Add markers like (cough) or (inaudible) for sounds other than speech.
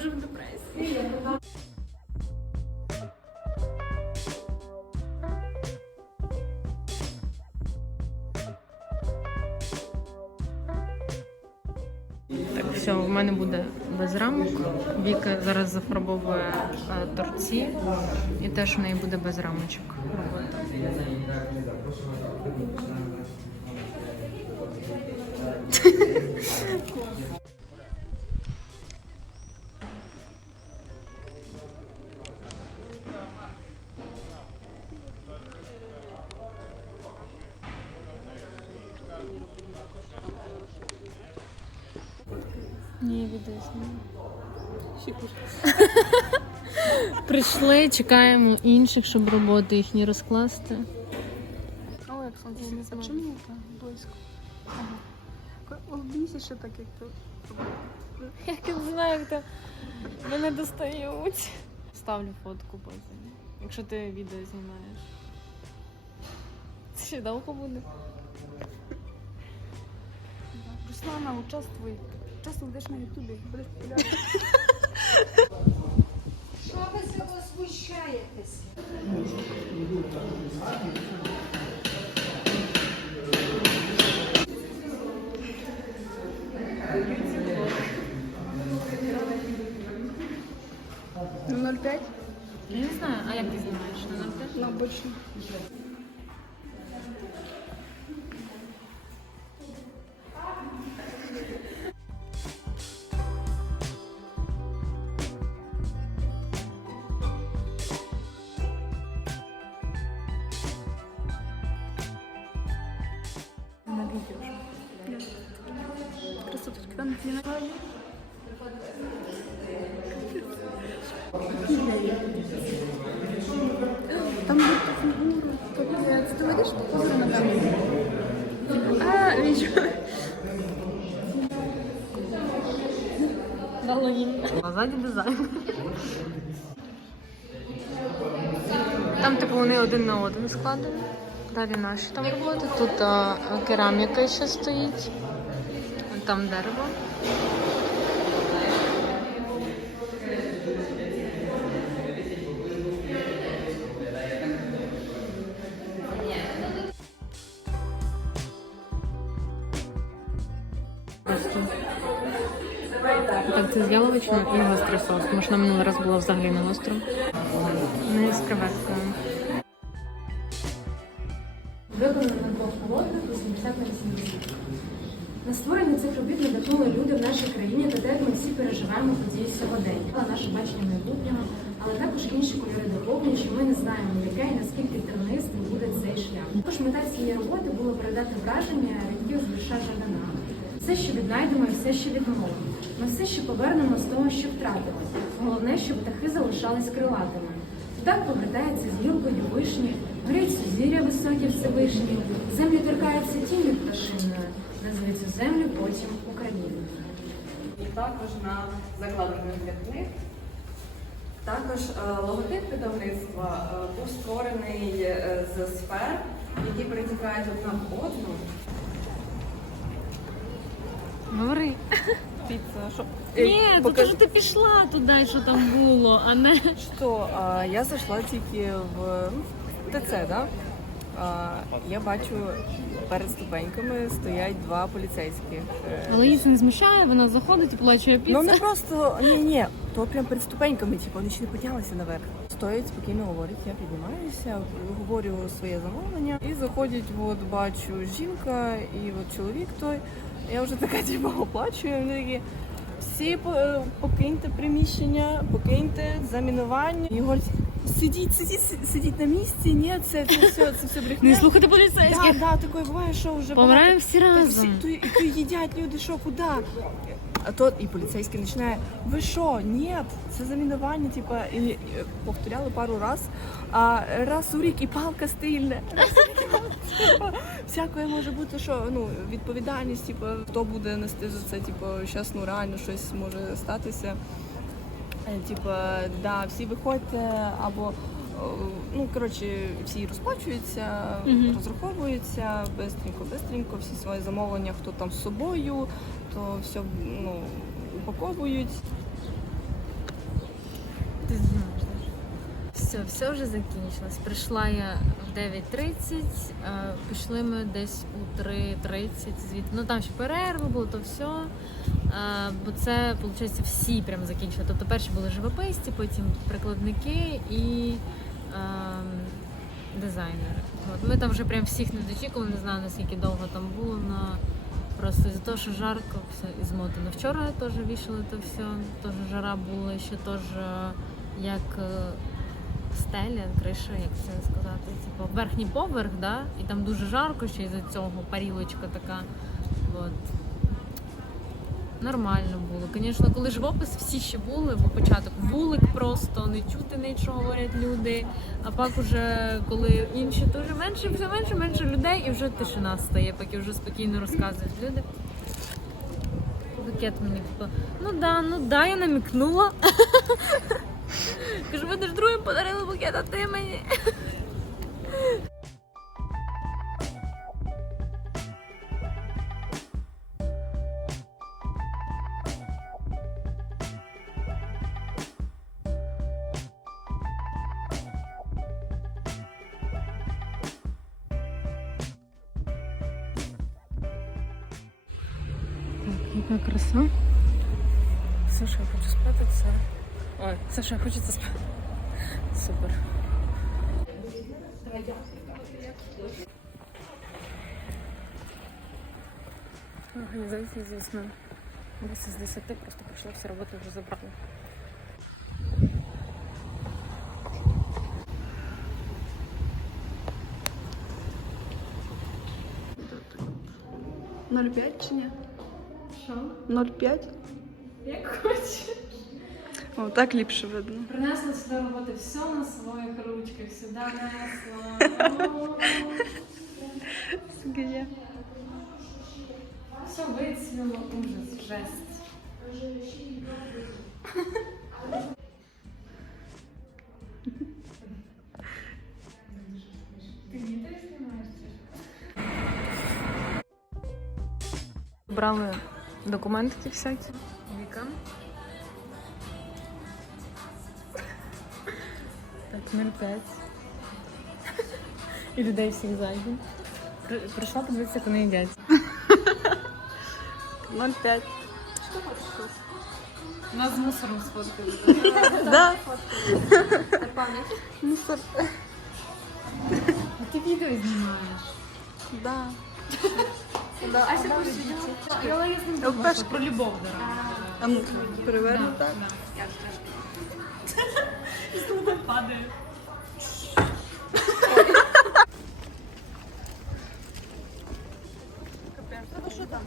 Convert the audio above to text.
вже в депресії. Так, все, в мене буде без рамок. Віка зараз зафарбовує е, торці, і теж в неї буде без рамочок робота. Ні, відео (laughs) Прийшли, чекаємо інших, щоб роботи їхні розкласти. О, як сонце. А чому так близько? Обійся ще так, як тут. Я не знаю, як то мене достають. Ставлю фотку потім, якщо ти відео знімаєш. Це ще довго буде. Руслана, участвуй. Участвуй будеш на ютубі. Будеш популярна. Що ви себе смущаєтеся? На 0,5? Я не знаю, а як ти знімаєш? На 0,5? На обичну. На відео ж. Красоточка, там ціна. Там будто фігуру. Капець. Ти видиш позор на камеру? А, нічого. А ззаді дизайн. Там, типу, вони один на один складені. Далі наші там роботи. Тут а, кераміка ще стоїть. Там дерево. Так, це з яловичною і гострий тому що на минулий раз було взагалі не гостро. Не з креветкою. Виконано на двох полотнах 80 на 80. На створення цих робіт надихнули люди в нашій країні та те, як ми всі переживаємо події сьогодення. Але наше бачення майбутнього, але також інші кольори доповнені, що ми не знаємо, яке і наскільки тернистим буде цей шлях. Також мета цієї роботи було передати враження рядків з вірша Жадана. Все, що віднайдемо, і все, що відновимо. Ми все, що повернемо з того, що втратили. Головне, щоб птахи залишались крилатими. Так повертається з гілкою вишні, горять сузір'я високі Всевишні, землі торкаються тінню пташиною, назве цю землю потім Україною. і також на закладених для книг. Також е, логотип видавництва е, був створений е, з сфер, які перетікають одна в одну. Говори. Піца, Шо... Ні, то що ти пішла туди, що там було, а не. Що, а, я зайшла тільки в ну, в ТЦ, да? А, я бачу перед ступеньками стоять два поліцейських. Е, Але їй це не змішає, вона заходить і плачує піцу. Ну не просто ні, ні, то прям перед ступеньками, типу, вони ще не піднялися наверх. Стоять, спокійно говорять, я піднімаюся, говорю своє замовлення і заходять, от бачу жінка і от чоловік той. Я вже така (laughs) типу, оплачую. Вони такі. Всі е, покиньте приміщення, покиньте замінування. І говорять, сидіть, сидіть, сидіть на місці. Ні, це, це все, це все брехня. Не слухати Да, поліцейських. да, такое буває, що вже Помираємо всі разом. Всі- то, то їдять люди, що куди? А то і поліцейський починає, ви що, ні, це замінування, типа, і повторяли пару раз, а раз у рік і палка стильне. (laughs) Всякое може бути, що ну, відповідальність, типу, хто буде нести за це, типу, зараз ну, реально щось може статися. Типа, да, всі виходьте або ну коротше, всі розплачуються, Мгм. розраховуються бистренько, бистренько, всі свої замовлення, хто там з собою, то все ну, упаковують. все, все вже закінчилось. Прийшла я в 9.30, е, пішли ми десь у 3.30 звідти. Ну там ще перерви було, то все. Е, Бо це, виходить, всі прям закінчили. Тобто перші були живописці, потім прикладники і ем, дизайнери. От. Ми там вже прям всіх не дочікували, не знаю наскільки довго там було. Но просто за те, що жарко, все і змотано. Вчора теж вішали то все, теж жара була, ще теж е, як е, стеля, криша, як це сказати. Типу, верхній поверх, да? і там дуже жарко ще із-за цього, парілочка така. От. Нормально було. Звісно, коли живопис всі ще були, бо початок вулик просто, не чути нічого говорять люди. А пак уже коли інші, вже менше, все менше, менше людей, і вже тишина стає, поки вже спокійно розказують люди. Букет мені купила. Ну да, ну да, я намікнула. (laughs) Кажу, ви ж другим подарили букет, а ти мені. Яка краса. Саша, я хочу спати, це. Ой, Саша, я хочу це спати. Супер. Організація, звісно, 10 з 10 просто прийшла, всі роботи вже забрали. Ноль п'ять чи ні? Що? Ноль п'ять? Як хочеш. О, так ліпше видно. Принесла сюди роботи все на своїх ручках, сюди несла. Є. Все вицвіло, ужас, жесть. Брали документики всякі. Віка. Так, 05. І людей всіх зайде. Прийшла подивитися, як вони їдять. (laughs) Ноль п'ять. Нас з мусором сфоткали. (laughs) Да. Мусор. А ти відео знімаєш. Да. (laughs) А ще Але я з ним думала, думала, що про любов до А ну, переверну так. падає. Що там?